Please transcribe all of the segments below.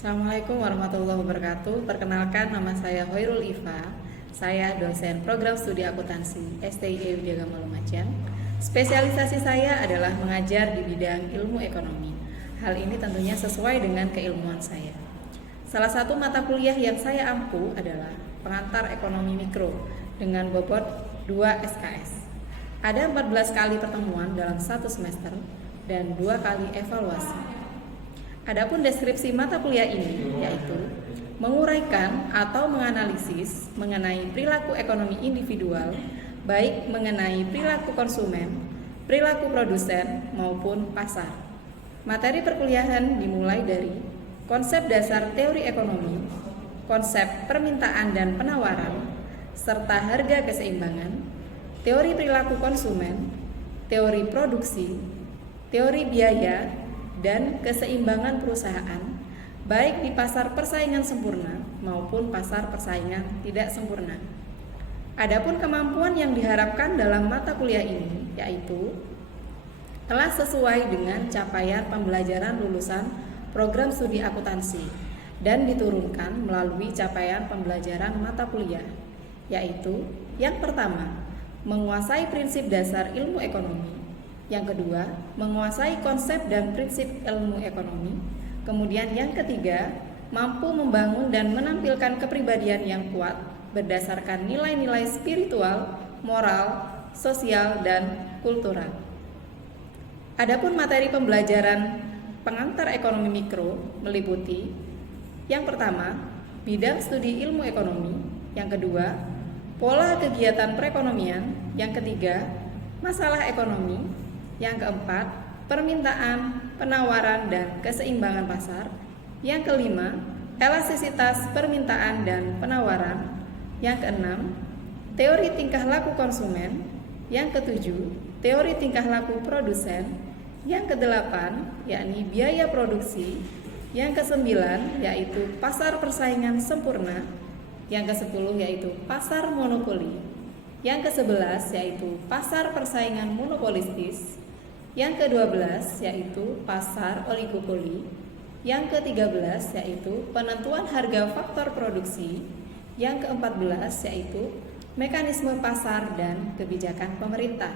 Assalamualaikum warahmatullahi wabarakatuh. Perkenalkan, nama saya Hoirul Ifa. Saya dosen program studi akuntansi STIE Widyagama Lumajang. Spesialisasi saya adalah mengajar di bidang ilmu ekonomi. Hal ini tentunya sesuai dengan keilmuan saya. Salah satu mata kuliah yang saya ampu adalah pengantar ekonomi mikro dengan bobot 2 SKS. Ada 14 kali pertemuan dalam satu semester dan 2 kali evaluasi. Adapun deskripsi mata kuliah ini yaitu menguraikan atau menganalisis mengenai perilaku ekonomi individual, baik mengenai perilaku konsumen, perilaku produsen maupun pasar. Materi perkuliahan dimulai dari konsep dasar teori ekonomi, konsep permintaan dan penawaran, serta harga keseimbangan, teori perilaku konsumen, teori produksi, teori biaya, dan keseimbangan perusahaan, baik di pasar persaingan sempurna maupun pasar persaingan tidak sempurna. Adapun kemampuan yang diharapkan dalam mata kuliah ini yaitu telah sesuai dengan capaian pembelajaran lulusan program studi akuntansi dan diturunkan melalui capaian pembelajaran mata kuliah, yaitu yang pertama, menguasai prinsip dasar ilmu ekonomi. Yang kedua, menguasai konsep dan prinsip ilmu ekonomi. Kemudian yang ketiga, mampu membangun dan menampilkan kepribadian yang kuat berdasarkan nilai-nilai spiritual, moral, sosial, dan kultural. Adapun materi pembelajaran pengantar ekonomi mikro meliputi yang pertama, bidang studi ilmu ekonomi. Yang kedua, pola kegiatan perekonomian. Yang ketiga, masalah ekonomi. Yang keempat, permintaan, penawaran, dan keseimbangan pasar. Yang kelima, elastisitas permintaan dan penawaran. Yang keenam, teori tingkah laku konsumen. Yang ketujuh, teori tingkah laku produsen. Yang kedelapan, yakni biaya produksi. Yang kesembilan, yaitu pasar persaingan sempurna. Yang kesepuluh, yaitu pasar monopoli. Yang ke-11 yaitu pasar persaingan monopolistis. Yang ke-12 yaitu pasar oligopoli. Yang ke-13 yaitu penentuan harga faktor produksi. Yang ke-14 yaitu mekanisme pasar dan kebijakan pemerintah.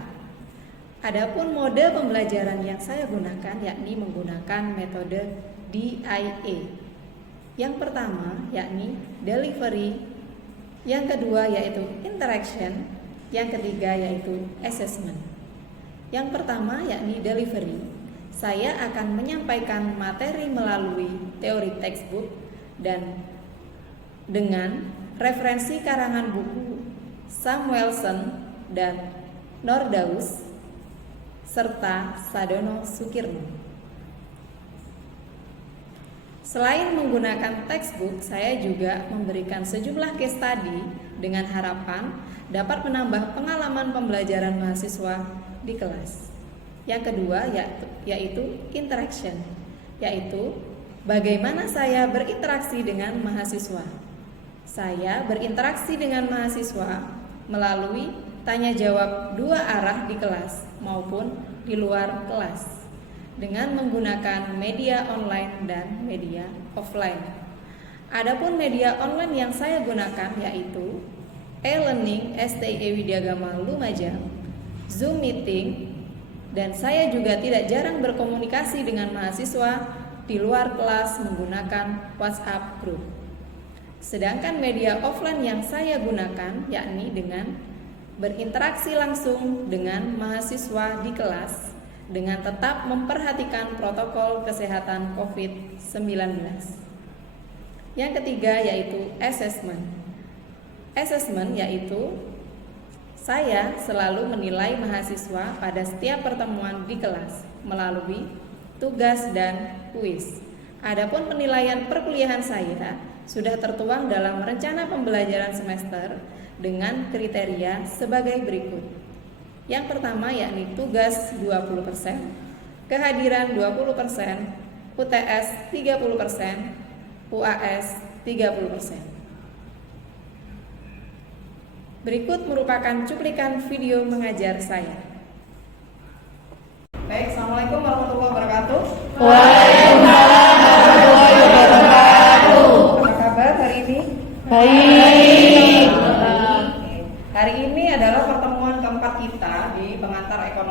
Adapun mode pembelajaran yang saya gunakan yakni menggunakan metode DIA. Yang pertama yakni delivery, yang kedua yaitu interaction, yang ketiga yaitu assessment. Yang pertama yakni delivery. Saya akan menyampaikan materi melalui teori textbook dan dengan referensi karangan buku Samuelson dan Nordaus serta Sadono Sukirno. Selain menggunakan textbook, saya juga memberikan sejumlah case study dengan harapan dapat menambah pengalaman pembelajaran mahasiswa di kelas. Yang kedua yaitu interaction, yaitu bagaimana saya berinteraksi dengan mahasiswa. Saya berinteraksi dengan mahasiswa melalui tanya jawab 2 arah di kelas maupun di luar kelas dengan menggunakan media online dan media offline. Adapun media online yang saya gunakan yaitu e-learning STIE Widyagama Lumajang, Zoom meeting, dan saya juga tidak jarang berkomunikasi dengan mahasiswa di luar kelas menggunakan WhatsApp group. Sedangkan media offline yang saya gunakan yakni dengan berinteraksi langsung dengan mahasiswa di kelas dengan tetap memperhatikan protokol kesehatan COVID-19. Yang ketiga yaitu assessment. Assessment yaitu saya selalu menilai mahasiswa pada setiap pertemuan di kelas melalui tugas dan kuis. Adapun penilaian perkuliahan saya sudah tertuang dalam rencana pembelajaran semester dengan kriteria sebagai berikut. Yang pertama yakni tugas 20%, kehadiran 20%, UTS 30%, UAS 30%. Berikut merupakan cuplikan video mengajar saya. Baik, Assalamualaikum warahmatullahi wabarakatuh. Waalaikumsalam warahmatullahi wabarakatuh.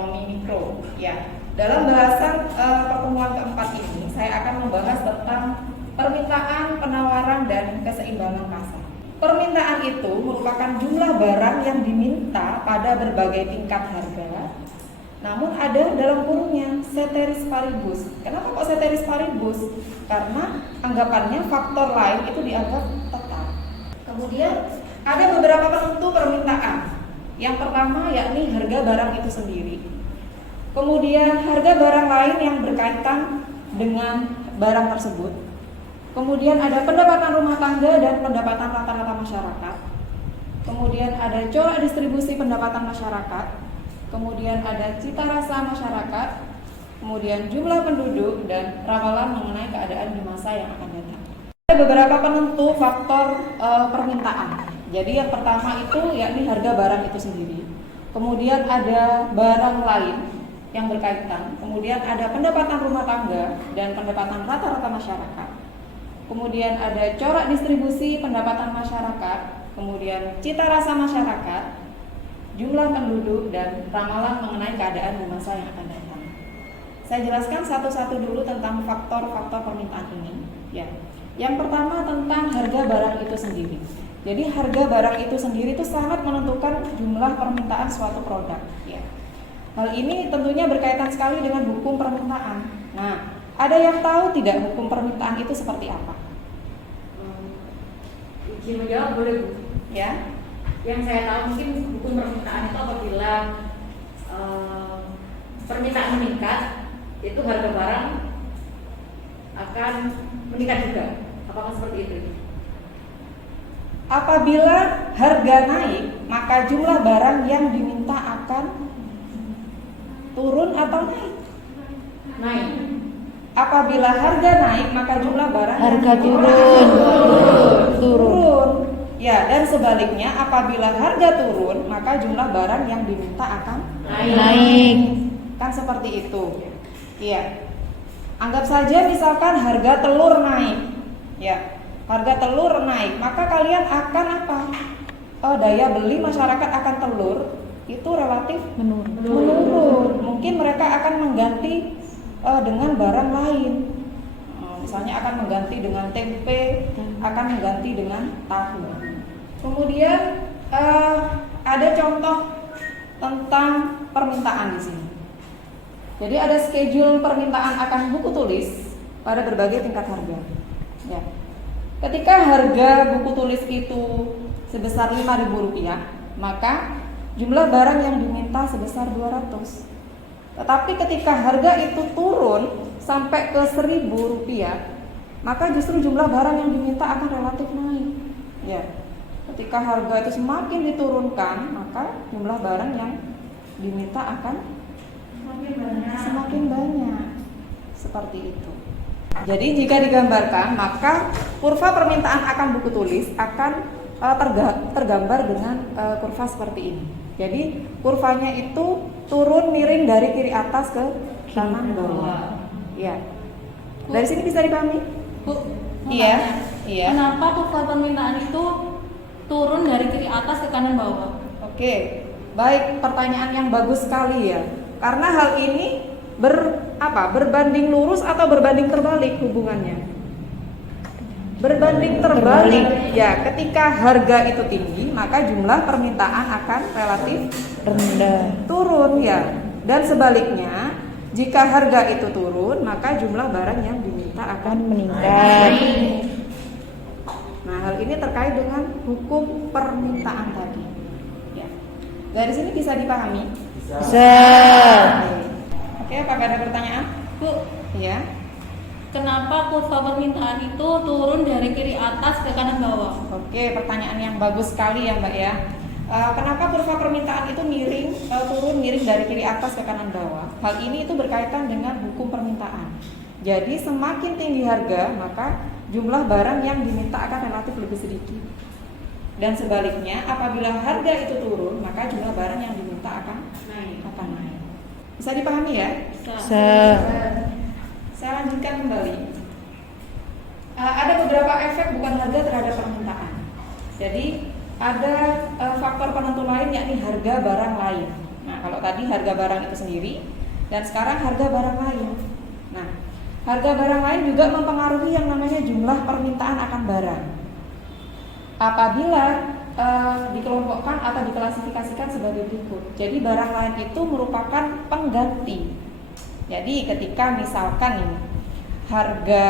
ekonomi mikro. Ya, dalam bahasan pertemuan keempat ini saya akan membahas tentang permintaan, penawaran, dan keseimbangan pasar. Permintaan itu merupakan jumlah barang yang diminta pada berbagai tingkat harga. Namun ada dalam kurungnya ceteris paribus. Kenapa kok ceteris paribus? Karena anggapannya faktor lain itu dianggap tetap. Kemudian ada beberapa penentu permintaan. Yang pertama yakni harga barang itu sendiri. Kemudian harga barang lain yang berkaitan dengan barang tersebut. Kemudian ada pendapatan rumah tangga dan pendapatan rata-rata masyarakat. Kemudian ada corak distribusi pendapatan masyarakat. Kemudian ada cita rasa masyarakat, kemudian jumlah penduduk, dan ramalan mengenai keadaan di masa yang akan datang. Ada beberapa penentu faktor permintaan. Jadi yang pertama itu yakni harga barang itu sendiri. Kemudian ada barang lain yang berkaitan. Kemudian ada pendapatan rumah tangga dan pendapatan rata-rata masyarakat. Kemudian ada corak distribusi pendapatan masyarakat. Kemudian cita rasa masyarakat, jumlah penduduk, dan ramalan mengenai keadaan di masa yang akan datang. Saya jelaskan satu-satu dulu tentang faktor-faktor permintaan ini. Ya. Yang pertama tentang harga barang itu sendiri. Jadi harga barang itu sendiri itu sangat menentukan jumlah permintaan suatu produk. Ya. Hal ini tentunya berkaitan sekali dengan hukum permintaan. Nah, ada yang tahu tidak hukum permintaan itu seperti apa? Izin menjawab boleh, Bu? Ya. Yang saya tahu mungkin hukum permintaan itu apabila permintaan meningkat, itu harga barang akan meningkat juga. Apakah seperti itu? Apabila harga naik, maka jumlah barang yang diminta akan turun atau naik? Naik. Apabila harga naik, maka jumlah barang Harga yang diminta turun. akan Turun. turun. Ya, dan sebaliknya apabila harga turun, maka jumlah barang yang diminta akan Naik. Kan seperti itu. Iya. Anggap saja misalkan harga telur naik. Ya. Harga telur naik, maka kalian akan apa? Daya beli masyarakat akan telur itu relatif menurun. Mungkin mereka akan mengganti dengan barang lain. Misalnya akan mengganti dengan tempe, akan mengganti dengan tahu. Kemudian ada contoh tentang permintaan di sini. Jadi ada schedule permintaan akan buku tulis pada berbagai tingkat harga. Ya. Ketika harga buku tulis itu sebesar Rp5.000, maka jumlah barang yang diminta sebesar 200. Tetapi ketika harga itu turun sampai ke Rp1.000, maka justru jumlah barang yang diminta akan relatif naik. Ya. Ketika harga itu semakin diturunkan, maka jumlah barang yang diminta akan semakin banyak. Seperti itu. Jadi jika digambarkan, maka kurva permintaan akan buku tulis akan tergambar dengan kurva seperti ini. Jadi kurvanya itu turun miring dari kiri atas ke kanan bawah. Ya. Dari sini bisa dipahami? Bu, Iya. Iya. kenapa kurva permintaan itu turun dari kiri atas ke kanan bawah? Oke, baik, pertanyaan yang bagus sekali ya. Karena hal ini berbanding lurus atau berbanding terbalik hubungannya? Berbanding terbalik. Ya, ketika harga itu tinggi, maka jumlah permintaan akan relatif Rendah. turun ya. Dan sebaliknya, jika harga itu turun, maka jumlah barang yang diminta akan Meningkat. Nah, hal ini terkait dengan hukum permintaan tadi. Ya. Dari sini bisa dipahami? Bisa. Oke, apakah ada pertanyaan? Bu, Ya. kenapa kurva permintaan itu turun dari kiri atas ke kanan bawah? Oke, pertanyaan yang bagus sekali ya, Mbak ya. Kenapa kurva permintaan itu turun miring dari kiri atas ke kanan bawah? Hal ini itu berkaitan dengan hukum permintaan. Jadi semakin tinggi harga, maka jumlah barang yang diminta akan relatif lebih sedikit. Dan sebaliknya, apabila harga itu turun, maka jumlah barang yang diminta akan naik. Bisa dipahami ya? Bisa. Saya lanjutkan kembali. Ada beberapa efek bukan harga terhadap permintaan. Jadi ada faktor penentu lain yakni harga barang lain. Nah, kalau tadi harga barang itu sendiri dan sekarang harga barang lain. Nah, harga barang lain juga mempengaruhi yang namanya jumlah permintaan akan barang. Apabila dikelompokkan atau diklasifikasikan sebagai berikut. Jadi barang lain itu merupakan pengganti. Jadi ketika misalkan ini harga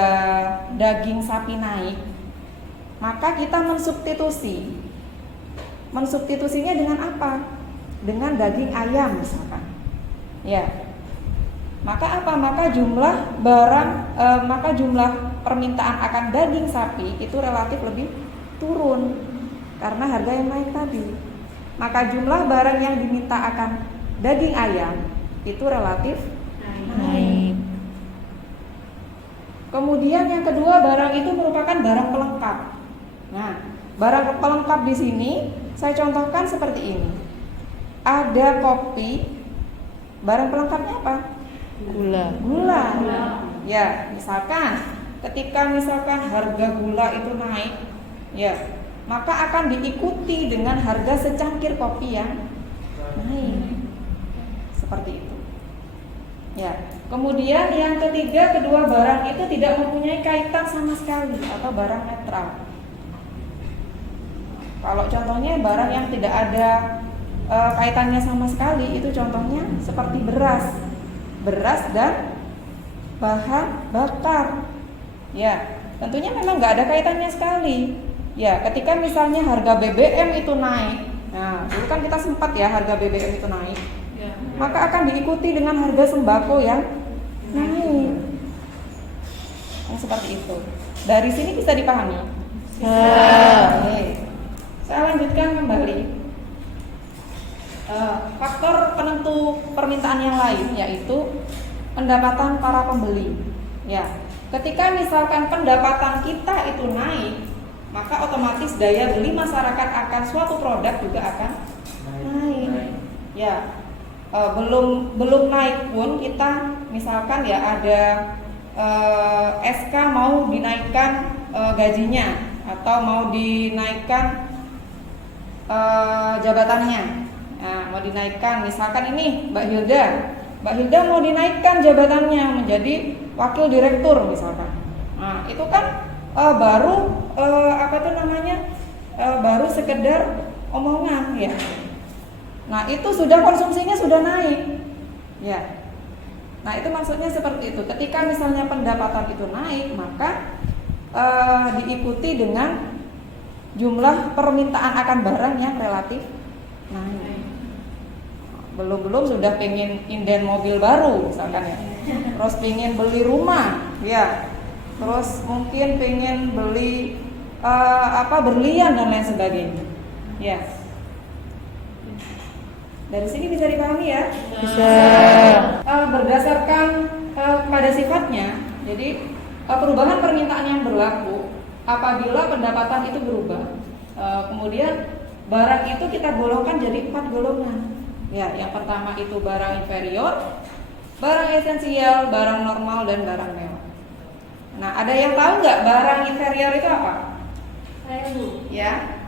daging sapi naik, maka kita mensubstitusinya dengan apa? Dengan daging ayam misalkan. Ya. Maka apa? Maka jumlah permintaan akan daging sapi itu relatif lebih turun karena harga yang naik tadi. Maka jumlah barang yang diminta akan daging ayam itu relatif naik. Kemudian yang kedua, barang itu merupakan barang pelengkap. Nah, barang pelengkap di sini saya contohkan seperti ini. Ada kopi, barang pelengkapnya apa? Gula. Ya, misalkan ketika harga gula itu naik, ya, maka akan diikuti dengan harga secangkir kopi yang naik. Seperti itu. Ya. Kemudian yang ketiga, kedua barang itu tidak mempunyai kaitan sama sekali atau barang netral. Kalau contohnya barang yang tidak ada kaitannya sama sekali, itu contohnya seperti beras dan bahan bakar. Ya, tentunya memang nggak ada kaitannya sekali. Ya, ketika misalnya harga BBM itu naik, nah dulu kan kita sempat ya harga BBM itu naik, maka akan diikuti dengan harga sembako yang naik. Yang seperti itu. Dari sini bisa dipahami? Oke. Saya lanjutkan kembali. Faktor penentu permintaan yang lain yaitu pendapatan para pembeli. Ya, ketika misalkan pendapatan kita itu naik, maka otomatis daya beli masyarakat akan suatu produk juga akan naik. Ya, belum naik pun kita misalkan ya ada SK mau dinaikkan gajinya atau mau dinaikkan jabatannya. Nah, mau dinaikkan misalkan ini Mbak Hilda mau dinaikkan jabatannya menjadi wakil direktur misalkan. Nah, itu kan baru baru sekedar omongan ya. Nah, itu sudah konsumsinya sudah naik. Ya. Nah, itu maksudnya seperti itu. Ketika misalnya pendapatan itu naik, maka diikuti dengan jumlah permintaan akan barang yang relatif naik. Belum sudah pengen inden mobil baru misalkan ya. Terus pengen beli rumah, ya. Terus mungkin pengen beli berlian dan lain sebagainya. Ya. Dari sini bisa dipahami ya? Bisa. Berdasarkan pada sifatnya, jadi perubahan permintaan yang berlaku apabila pendapatan itu berubah. Kemudian barang itu kita golongkan jadi 4 golongan. Ya, yang pertama itu barang inferior, barang esensial, barang normal, dan barang mewah. Nah, ada yang tahu nggak barang inferior itu apa? Saya Bu. Ya.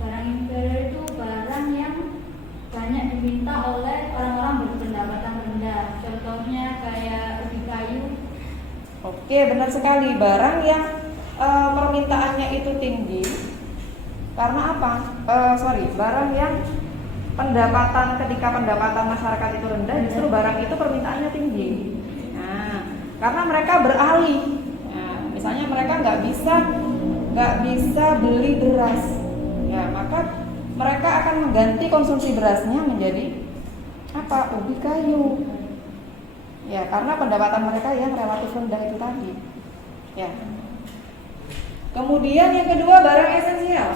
Barang inferior itu barang yang banyak diminta oleh orang-orang berpendapatan rendah. Contohnya kayak ubi kayu. Oke, benar sekali. Barang yang permintaannya itu tinggi. Karena apa? Barang yang ketika pendapatan masyarakat itu rendah, justru barang itu permintaannya tinggi. Nah, karena mereka beralih. Nah, misalnya mereka nggak bisa beli beras, ya maka mereka akan mengganti konsumsi berasnya menjadi apa? Ubi kayu. Ya, karena pendapatan mereka yang relatif rendah itu tadi. Ya. Kemudian yang kedua barang esensial.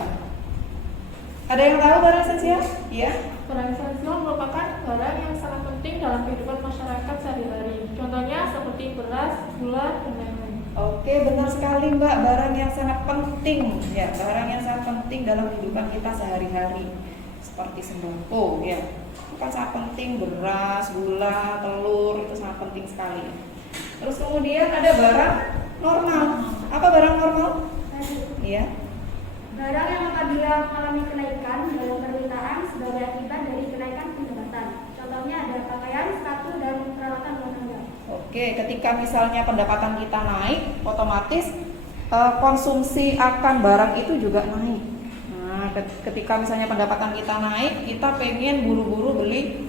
Ada yang tahu barang esensial? Iya. Barang esensial merupakan barang yang sangat penting dalam kehidupan masyarakat sehari-hari. Contohnya seperti beras, gula, dan lain-lain. Oke, benar sekali Mbak. Barang yang sangat penting, ya, barang yang sangat penting dalam kehidupan kita sehari-hari, seperti sembako, ya. Itu kan sangat penting, beras, gula, telur itu sangat penting sekali. Terus kemudian ada barang normal. Apa barang normal? Iya. Barang yang apabila mengalami kenaikan dalam permintaan sebagai akibat dari kenaikan pendapatan. Contohnya ada pakaian, sepatu, dan peralatan rumah tangga. Oke, ketika misalnya pendapatan kita naik, otomatis konsumsi akan barang itu juga naik. Nah, ketika misalnya pendapatan kita naik, kita pengen buru-buru beli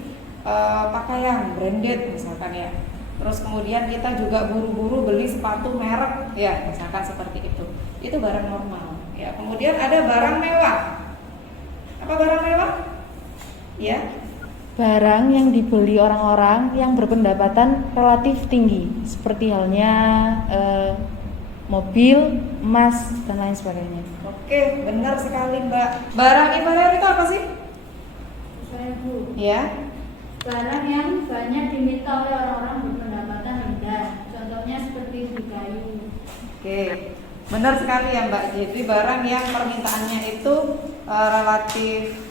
pakaian branded misalkan ya. Terus kemudian kita juga buru-buru beli sepatu merek ya, misalkan seperti itu. Itu barang normal. Ya, kemudian ada barang mewah. Apa barang mewah? Ya. Barang yang dibeli orang-orang yang berpendapatan relatif tinggi, seperti halnya mobil, emas, dan lain sebagainya. Oke, benar sekali Mbak. Barang inferior itu apa sih? Saya Bu, Ya. barang yang banyak diminta oleh orang-orang berpendapatan rendah. Contohnya seperti ubi kayu. Oke, benar sekali ya Mbak. Jadi barang yang permintaannya itu relatif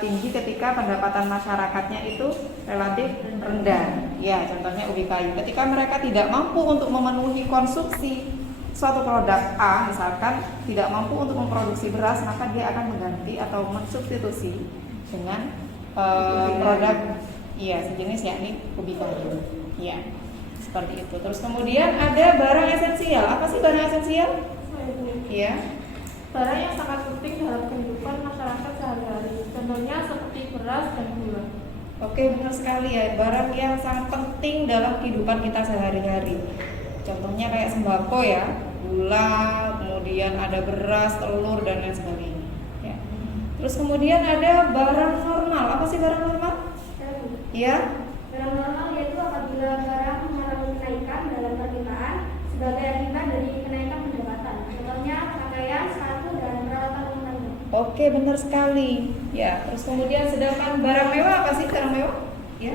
tinggi ketika pendapatan masyarakatnya itu relatif rendah. Ya, contohnya ubi kayu. Ketika mereka tidak mampu untuk memenuhi konsumsi suatu produk A, misalkan tidak mampu untuk memproduksi beras, maka dia akan mengganti atau mensubstitusi dengan produk sejenis yakni ubi kayu. Ya, seperti itu. Terus kemudian ada barang esensial. Apa sih barang esensial? Saya Bu. Ya. Barang yang sangat penting dalam kehidupan masyarakat sehari-hari. Contohnya seperti beras dan gula. Oke, benar sekali ya. Barang yang sangat penting dalam kehidupan kita sehari-hari. Contohnya kayak sembako ya, gula, kemudian ada beras, telur, dan lain sebagainya. Ya. Terus kemudian ada barang normal. Apa sih barang normal? Saya Bu, Ya. barang normal yaitu apabila barang mengalami kenaikan dalam permintaan sebagai akibat dari kenaikan pendapatan. Contohnya pakaian, sepatu, dan peralatan rumah tangga. Oke, benar sekali. Ya. Terus kemudian sedangkan barang mewah apa sih barang mewah? Ya.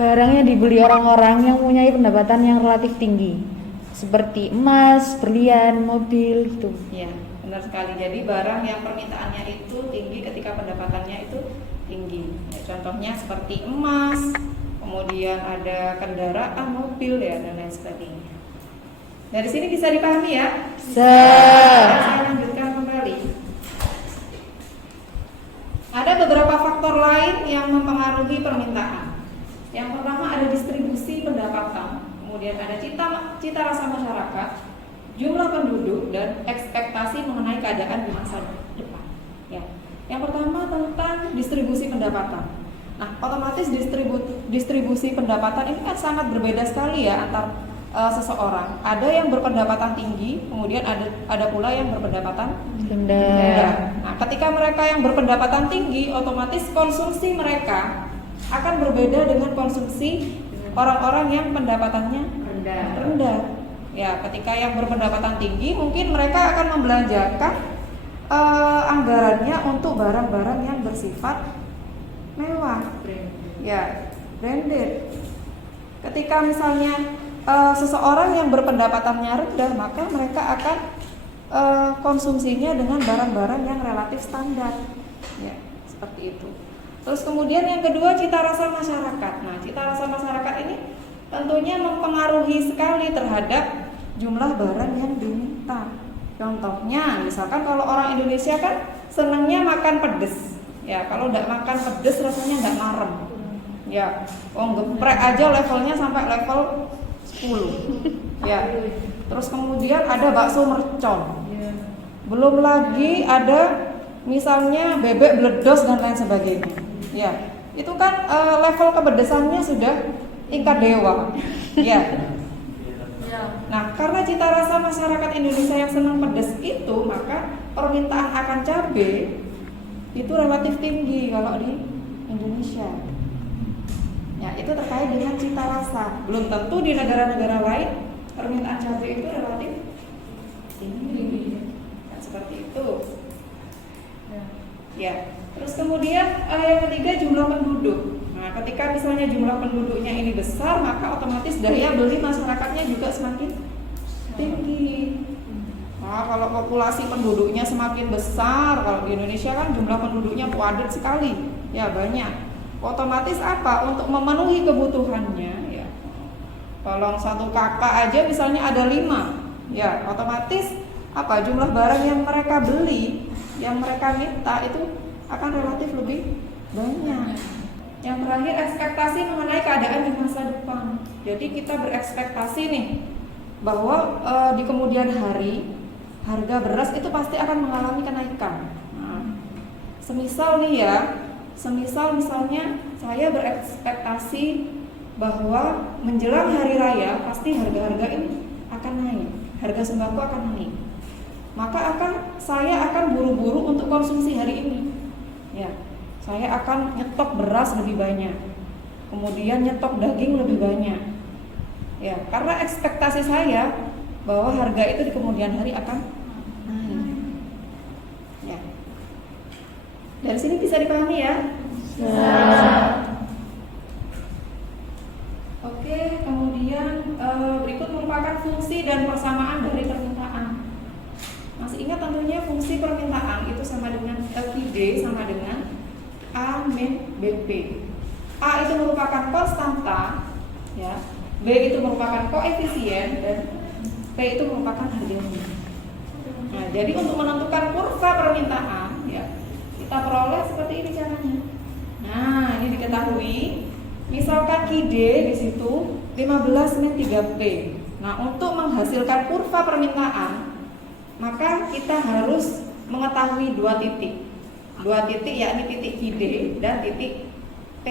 Barang yang dibeli orang-orang yang mempunyai pendapatan yang relatif tinggi, seperti emas, berlian, mobil gitu. Ya, benar sekali. Jadi barang yang permintaannya itu tinggi ketika pendapatannya itu tinggi. Ya, contohnya seperti emas, kemudian ada kendaraan, mobil ya, dan lain sebagainya. Dari sini bisa dipahami ya? Saya lanjutkan kembali. Ada beberapa faktor lain yang mempengaruhi permintaan. Yang pertama ada distribusi pendapatan, kemudian ada cita rasa masyarakat, jumlah penduduk, dan ekspektasi mengenai keadaan di masa depan. Ya. Yang pertama tentang distribusi pendapatan. Nah, otomatis distribusi pendapatan ini kan sangat berbeda sekali ya antar seseorang. Ada yang berpendapatan tinggi, kemudian ada pula yang berpendapatan rendah. Nah, ketika mereka yang berpendapatan tinggi, otomatis konsumsi mereka akan berbeda dengan konsumsi orang-orang yang pendapatannya rendah. Ya, ketika yang berpendapatan tinggi, mungkin mereka akan membelanjakan anggarannya untuk barang-barang yang bersifat mewah, ya, branded. Ketika misalnya seseorang yang berpendapatannya rendah, maka mereka akan konsumsinya dengan barang-barang yang relatif standar, ya, seperti itu. Terus kemudian yang kedua, cita rasa masyarakat. Nah, cita rasa masyarakat ini tentunya mempengaruhi sekali terhadap jumlah barang yang diminta. Contohnya, misalkan kalau orang Indonesia kan senangnya makan pedes. Ya, kalau tidak makan pedes rasanya nggak marem. Ya, geprek aja levelnya sampai level 10. Ya. Terus kemudian ada bakso mercon. Belum lagi ada misalnya bebek bledos dan lain sebagainya. Ya, itu kan level kepedesannya sudah tingkat dewa. Ya. Nah, karena cita rasa masyarakat Indonesia yang senang pedas itu, maka permintaan akan cabai itu relatif tinggi kalau di Indonesia. Ya, itu terkait dengan cita rasa. Belum tentu di negara-negara lain permintaan cabai itu relatif tinggi. Nah, seperti itu. Ya. Terus kemudian yang ketiga, jumlah penduduk. Nah, ketika misalnya jumlah penduduknya ini besar, maka otomatis daya beli masyarakatnya juga semakin tinggi. Nah, kalau populasi penduduknya semakin besar, kalau di Indonesia kan jumlah penduduknya padat sekali, ya banyak. Otomatis apa? Untuk memenuhi kebutuhannya, ya. Kalau satu kakak aja misalnya ada 5, ya otomatis apa? Jumlah barang yang mereka beli, yang mereka minta itu akan relatif lebih banyak. Yang terakhir, ekspektasi mengenai keadaan di masa depan. Jadi kita berekspektasi nih bahwa di kemudian hari harga beras itu pasti akan mengalami kenaikan. Nah, semisal misalnya saya berekspektasi bahwa menjelang hari raya pasti harga-harga ini akan naik, harga sembako akan naik. Maka saya akan buru-buru untuk konsumsi hari ini. Ya, saya akan nyetok beras lebih banyak, kemudian nyetok daging lebih banyak. Ya, karena ekspektasi saya bahwa harga itu di kemudian hari akan naik. Ya. Dari sini bisa dipahami ya? Oke, kemudian berikut merupakan fungsi dan persamaan dari permintaan. Masih ingat tentunya fungsi permintaan itu sama dengan QD sama dengan A min BP. A itu merupakan konstanta, ya. B itu merupakan koefisien dan P itu merupakan harganya. Nah, jadi untuk menentukan kurva permintaan, ya, kita peroleh seperti ini caranya. Nah, ini diketahui. Misalkan QD di situ 15 min 3P. Nah, untuk menghasilkan kurva permintaan, maka kita harus mengetahui dua titik. Dua titik yakni titik QD dan titik P.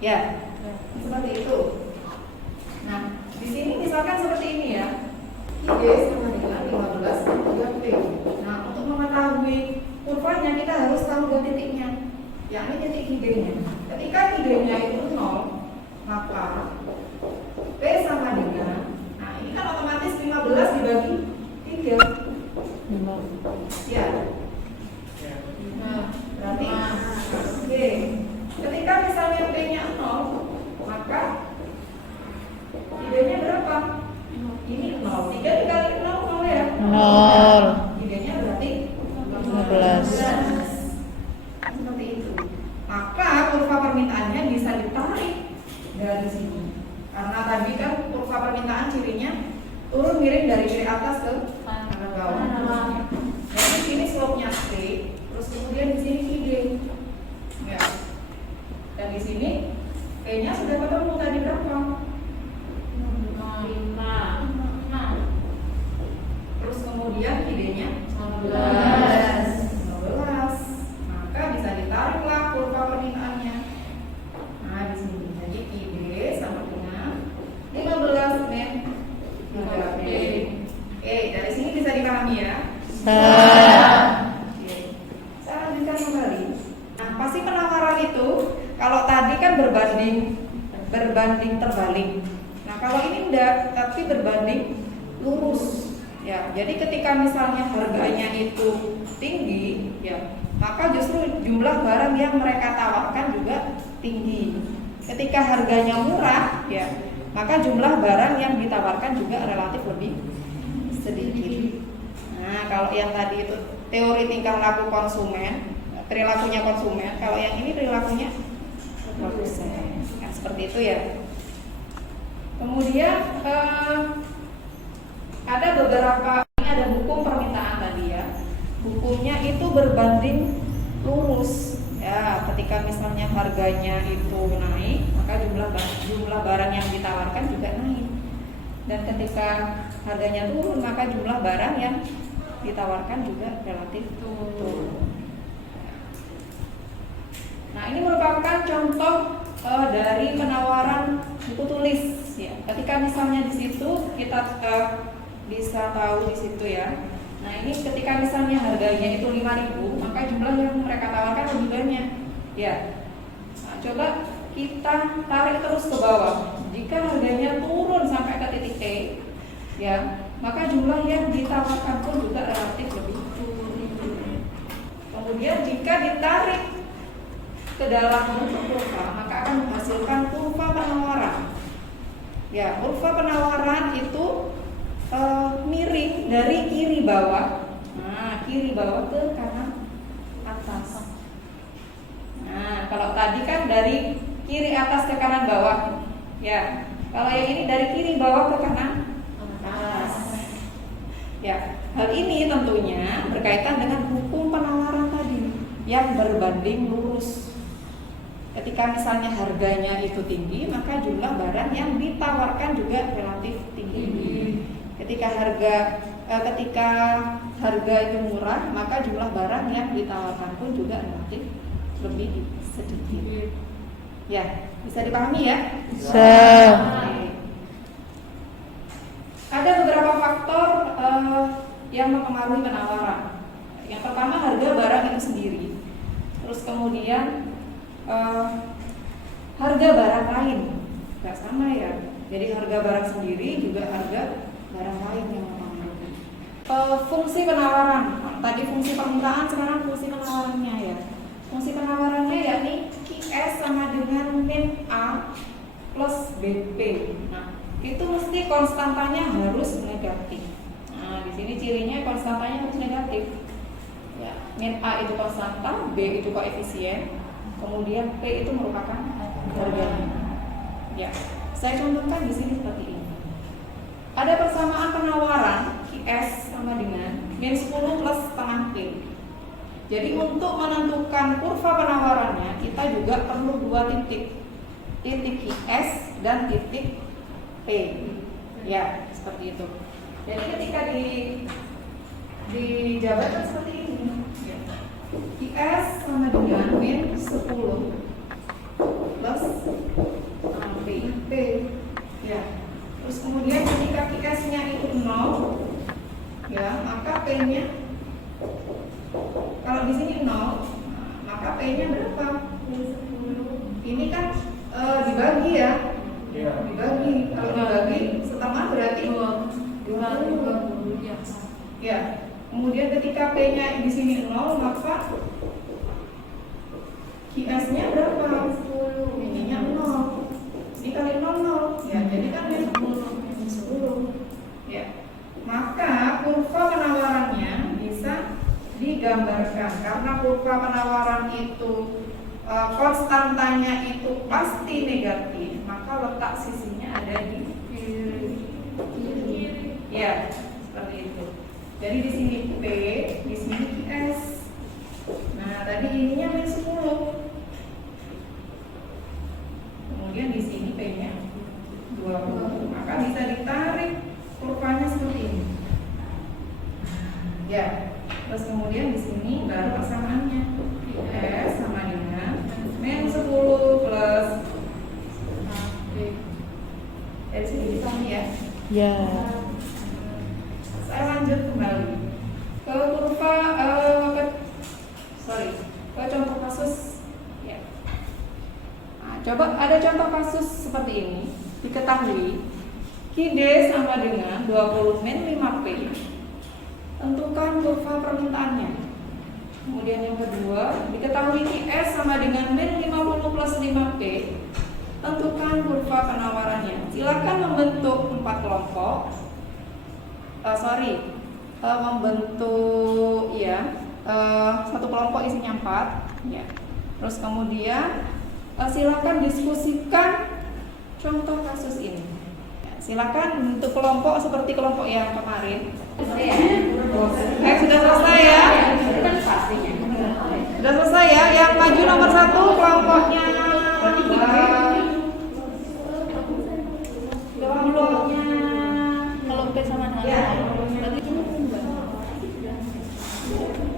Ya, seperti itu. Nah, di sini misalkan seperti ini ya. QD sama dengan 15 min 3P. Nah, untuk mengetahui kurvanya kita harus tahu dua titiknya, yakni titik QD-nya. Ketika QD-nya itu 0, maka P sama dengan, nah ini kan otomatis 15 dibagi 3. Ya. Nah, berarti oke. Ketika misalnya P-nya 0, maka QD-nya berapa? Ini 0. 3 dikali 0 ya? 0. QD-nya berarti 15. Seperti itu. Maka kurva permintaannya bisa ditarik dari sini. Karena tadi kan kurva permintaan cirinya turun miring dari kiri atas ke kanan bawah. Jadi di sini slope-nya P, terus kemudian di sini QD. Ya. Dan di sini P-nya sudah ketemu tadi berapa? 5. Terus kemudian QD-nya 15. Maka bisa ditariklah kurva permintaannya. Nah, di sini. Jadi QD sama dengan 15 min 3P. Oke, dari sini bisa dipahami ya. Oke. Saya lanjutkan kembali. Nah, pasti penawaran itu kalau tadi kan berbanding terbalik. Nah, kalau ini enggak, tapi berbanding lurus. Ya, jadi ketika misalnya harganya itu tinggi, ya, maka justru jumlah barang yang mereka tawarkan juga tinggi. Ketika harganya murah, ya, maka jumlah barang yang ditawarkan juga relatif lebih sedikit. Nah, kalau yang tadi itu teori tingkah laku konsumen, perilakunya konsumen, kalau yang ini perilakunya produsen. Nah, seperti itu ya. Kemudian ada beberapa, ini ada hukum permintaan tadi ya. Hukumnya itu berbanding lurus. Ya, ketika misalnya harganya itu naik, maka jumlah barang yang ditawarkan juga naik. Dan ketika harganya turun, maka jumlah barang yang ditawarkan juga relatif turun. Nah, ini merupakan contoh dari penawaran buku tulis. Ya, ketika misalnya di situ kita bisa tahu di situ ya. Nah, ini ketika misalnya harganya itu 5.000, maka jumlah yang mereka tawarkan lebih banyak. Ya. Nah, coba kita tarik terus ke bawah. Jika harganya turun sampai ke titik T, ya, maka jumlah yang ditawarkan pun juga relatif lebih turun. Kemudian jika ditarik ke dalam bentuk kurva, maka akan menghasilkan kurva penawaran. Ya, kurva penawaran itu miring dari kiri bawah. Nah, kiri bawah ke kanan atas. Nah, kalau tadi kan dari kiri atas ke kanan bawah. Ya, kalau yang ini dari kiri bawah ke kanan atas. Ya, hal ini tentunya berkaitan dengan hukum penawaran tadi yang berbanding lurus. Ketika misalnya harganya itu tinggi, maka jumlah barang yang ditawarkan juga relatif tinggi. Ketika harga itu murah, maka jumlah barang yang ditawarkan pun juga relatif lebih sedikit. Ya, bisa dipahami ya? Oke. Ada beberapa faktor yang mempengaruhi penawaran. Yang pertama, harga barang itu sendiri. Terus kemudian harga barang lain, nggak sama ya. Jadi harga barang sendiri juga harga barang lain yang mempengaruhi. Fungsi penawaran, tadi fungsi permintaan, sekarang fungsi penawarannya ya. Fungsi penawarannya yakni QS sama dengan min A plus BP. Nah, itu mesti konstantanya harus negatif. Nah, di sini cirinya konstantanya harus negatif. Ya, min A itu konstanta, B itu koefisien, kemudian P itu merupakan harganya. Ya, saya contohkan di sini seperti ini. Ada persamaan penawaran QS sama dengan min 10 plus setengah P. Jadi untuk menentukan kurva penawarannya kita juga perlu dua titik QS dan titik P. Ya, seperti itu. Jadi ketika dijabarkan seperti ini, QS sama dengan min 10 plus P. Ya. Terus kemudian ketika QS-nya itu 0, ya, maka P-nya kalau di sini 0, maka P-nya berapa? Ini kan dibagi ya. Dibagi. Kalau dibagi setengah berarti 20. Ya. Kemudian ketika P-nya di sini 0, maka QS-nya berapa? 10. Ininya 0. Ini kali 0. Ya, jadi kan 10. Ya. Maka kurva penawarannya bisa digambarkan karena kurva penawaran itu konstantanya itu pasti negatif, maka letak sisinya ada di kiri. Ya, seperti itu. Jadi di sini P, di sini QS. Nah, tadi ininya min 10. Kemudian di sini P-nya 20. Maka bisa ditarik kurvanya seperti ini. Ya. Terus kemudian di sini baru persamaannya. QS sama dengan min 10 plus P. Dari sini dipahami ya? Ya. Saya lanjut kembali ke kurva ke contoh kasus ya. Nah, coba ada contoh kasus seperti ini. Diketahui QD sama dengan 20 min 5P. Tentukan kurva permintaannya. Kemudian yang kedua, diketahui QS sama dengan min 50 plus 5P. Tentukan kurva penawarannya. Silakan membentuk 4 kelompok. Membentuk satu kelompok isinya 4. Ya. Terus kemudian silakan diskusikan contoh kasus ini. Ya, silakan bentuk kelompok seperti kelompok yang kemarin. Sudah selesai ya? Sudah selesai ya? Yang maju nomor 1 kelompoknya Kelompok sama dengan ya.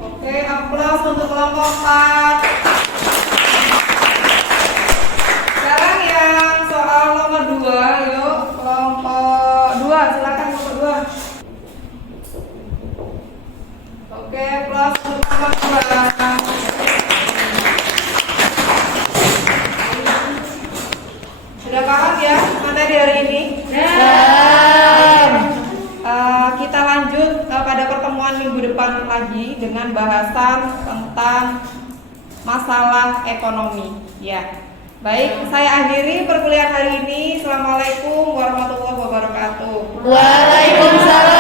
Oke, aplaus untuk kelompok 4. Sekarang yang soal nomor 2, yuk kelompok 2, silakan kelompok 2. Oke, plus untuk kelompok 2. Sudah paham ya materi hari ini? Kita lanjut pada pertemuan minggu depan lagi dengan bahasan tentang masalah ekonomi. Ya, baik. Saya akhiri perkuliahan hari ini. Assalamualaikum warahmatullahi wabarakatuh. Waalaikumsalam.